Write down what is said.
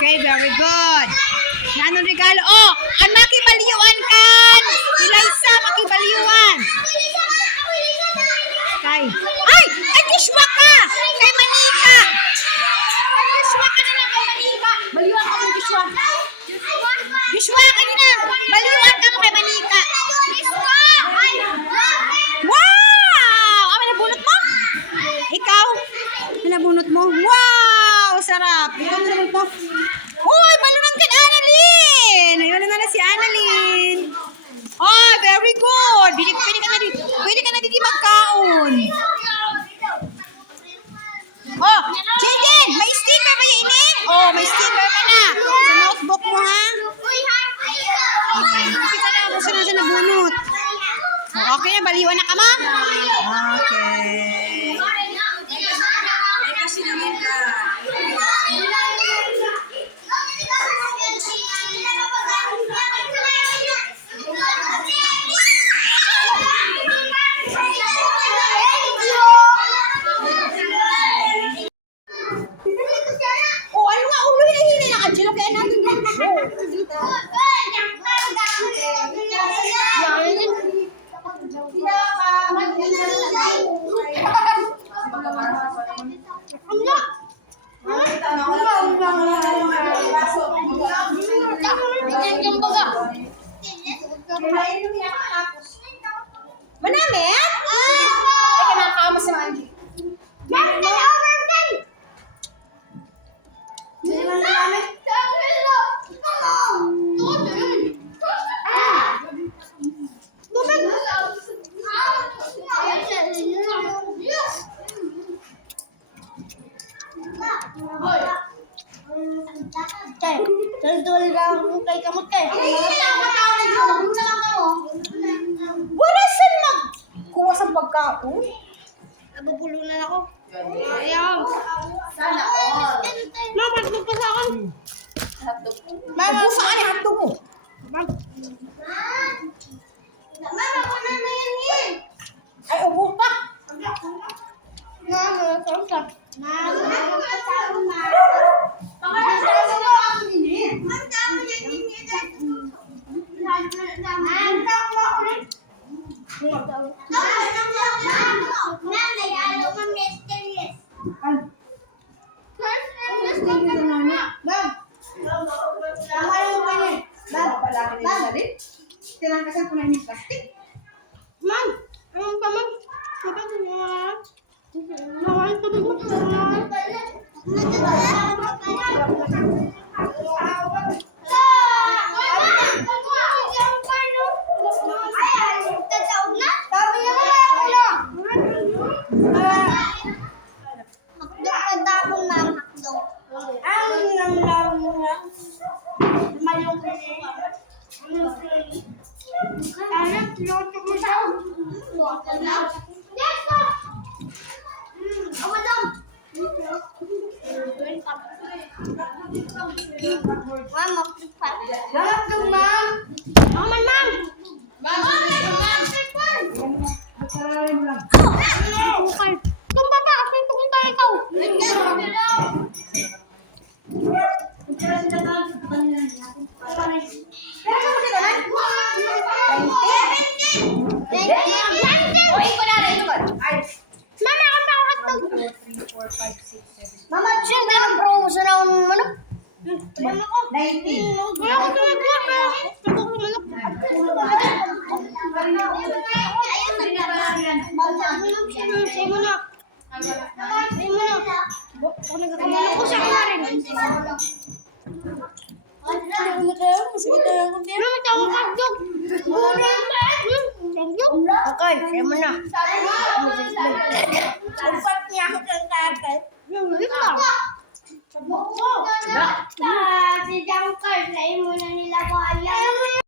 Okay, very good. Nanong regalo? Oh, kan makibaliwan kan. Eliza, makibaliwan. Kay. Ay! Ay, kiswa ka! Kay Manika! Kiswa ka na lang kay Manika. Baliwan ka ng kiswa. Kiswa ka na. Baliwan ka mo kay Manika. Wow! Ano nabunot mo? Ikaw? Ano nabunot mo? Wow! Sarap. Ikaw na nabunot mo? Uy! Malunang ka na, Annalyn! Ayun na si Annalyn. Oh, very good. Pwede ka na dito magkaon. Oh, Jaden, may sticker ba ini? Oh, may sticker ka na. Sa notebook mo, ha? Kita na mo siya na nabunot. Okay na, baliwan na ka ma? Okay. Manamit? Ay, kinakamas sa Angie. Wala saan magkuha sa pagkaon? Nabubulong na ako. Ayaw. Mama, magpa sa akin. Mama, saan yung hotdog mo? Mama, ko na yan eh. Ay, ubo pa. Mama, sarap ka. Tinangkasan ko na yung plastic. Ma'am, anong pa ma'am? Sabi ko nga. Nawal ko dito. Mama, siya na promotion ng ano? 90. Wala ko talaga. Say mo na. Ako siya ka rin. Mama, tawag ka dog. Okay, say mo na. Upat niya ako kang karte. Si Jumper, say mo na nila ko ayaw.